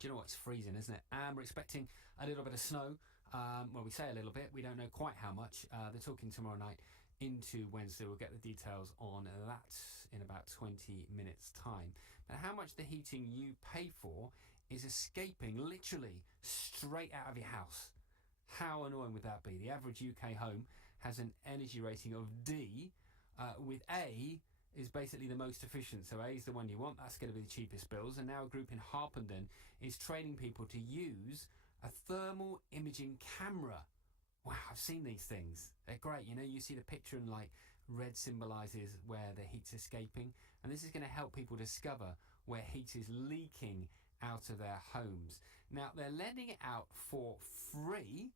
Do you know what? It's freezing, isn't it? And we're expecting a little bit of snow. Well, we say a little bit. We don't know quite how much. They're talking tomorrow night into Wednesday. We'll get the details on that in about 20 minutes' time. But how much the heating you pay for is escaping literally straight out of your house. How annoying would that be? The average UK home has an energy rating of D, with A is basically the most efficient. So A is the one you want. That's going to be the cheapest bills. And now a group in Harpenden is training people to use a thermal imaging camera. Wow, I've seen these things. They're great. You know, you see the picture and like red symbolises where the heat's escaping. And this is going to help people discover where heat is leaking out of their homes. Now, they're lending it out for free.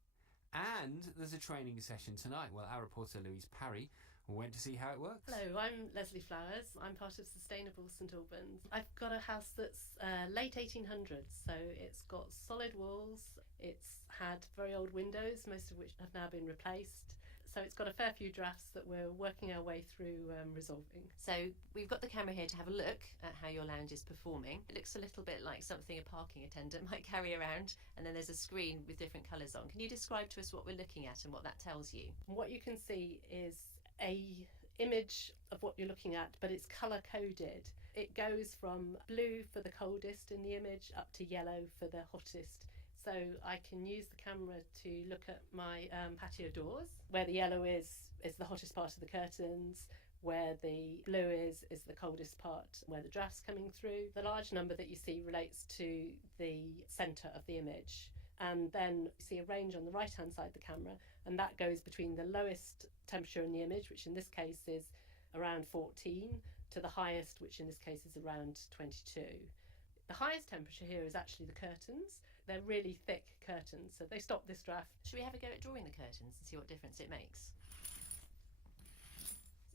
And there's a training session tonight. Well, our reporter Louise Parry went to see how it works. Hello, I'm Leslie Flowers. I'm part of Sustainable St Albans. I've got a house that's late 1800s, so it's got solid walls. It's had very old windows, most of which have now been replaced. So it's got a fair few drafts that we're working our way through resolving. So we've got the camera here to have a look at how your lounge is performing. It looks a little bit like something a parking attendant might carry around, and then there's a screen with different colours on. Can you describe to us what we're looking at and what that tells you? What you can see is a image of what you're looking at, but it's colour coded. It goes from blue for the coldest in the image up to yellow for the hottest. So I can use the camera to look at my patio doors. Where the yellow is the hottest part of the curtains. Where the blue is the coldest part, where the draft's coming through. The large number that you see relates to the centre of the image. And then you see a range on the right-hand side of the camera, and that goes between the lowest temperature in the image, which in this case is around 14, to the highest, which in this case is around 22. The highest temperature here is actually the curtains. They're really thick curtains, so they stop this draft. Should we have a go at drawing the curtains and see what difference it makes?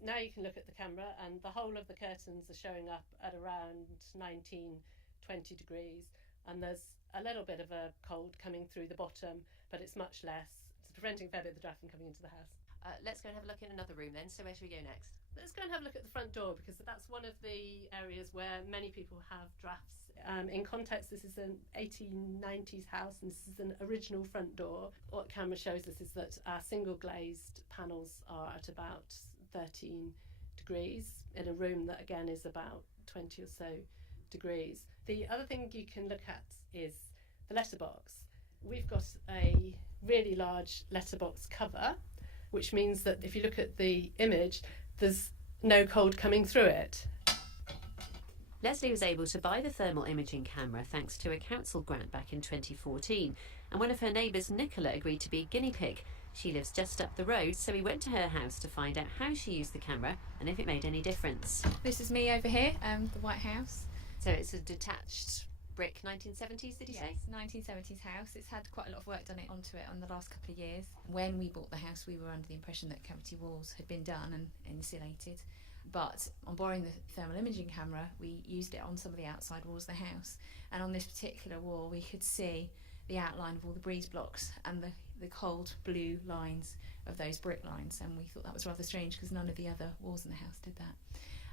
Now you can look at the camera, and the whole of the curtains are showing up at around 19, 20 degrees. And there's a little bit of a cold coming through the bottom, but it's much less. It's preventing a fair bit of the draft from coming into the house. Let's go and have a look in another room then. So where should we go next? Let's go and have a look at the front door, because that's one of the areas where many people have drafts. In context, this is an 1890s house, and this is an original front door. What the camera shows us is that our single glazed panels are at about 13 degrees in a room that again is about 20 or so degrees. The other thing you can look at is the letterbox. We've got a really large letterbox cover, which means that if you look at the image, there's no cold coming through it. Leslie was able to buy the thermal imaging camera thanks to a council grant back in 2014, and one of her neighbours, Nicola, agreed to be guinea pig. She lives just up the road, so we went to her house to find out how she used the camera and if it made any difference. This is me over here, the White House. So it's a detached brick 1970s, did you say? Yes, 1970s house. It's had quite a lot of work done onto it on the last couple of years. When we bought the house, we were under the impression that cavity walls had been done and insulated. But on borrowing the thermal imaging camera, we used it on some of the outside walls of the house. And on this particular wall, we could see the outline of all the breeze blocks and the cold blue lines of those brick lines. And we thought that was rather strange because none of the other walls in the house did that.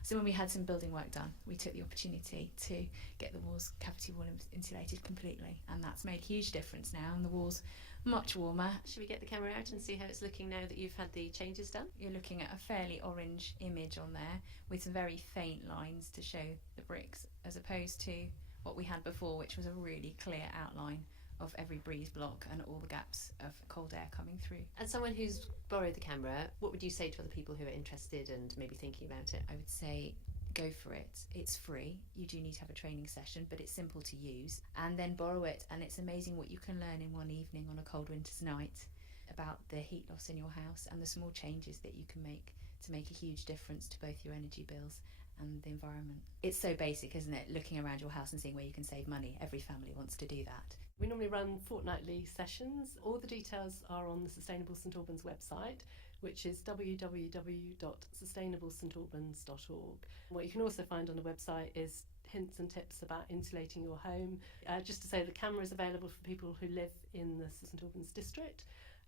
So when we had some building work done, we took the opportunity to get the walls cavity wall insulated completely, and that's made a huge difference now, and the wall's much warmer. Should we get the camera out and see how it's looking now that you've had the changes done? You're looking at a fairly orange image on there with some very faint lines to show the bricks, as opposed to what we had before, which was a really clear outline of every breeze block and all the gaps of cold air coming through. And someone who's borrowed the camera, what would you say to other people who are interested and maybe thinking about it? I would say go for it. It's free. You do need to have a training session, but it's simple to use. And then borrow it, and it's amazing what you can learn in one evening on a cold winter's night about the heat loss in your house and the small changes that you can make to make a huge difference to both your energy bills and the environment. It's so basic, isn't it? Looking around your house and seeing where you can save money. Every family wants to do that. We normally run fortnightly sessions. All the details are on the Sustainable St Albans website, which is www.sustainablestalbans.org. What you can also find on the website is hints and tips about insulating your home. Just to say, the camera is available for people who live in the St Albans district,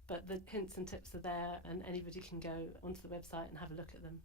but the hints and tips are there, and anybody can go onto the website and have a look at them.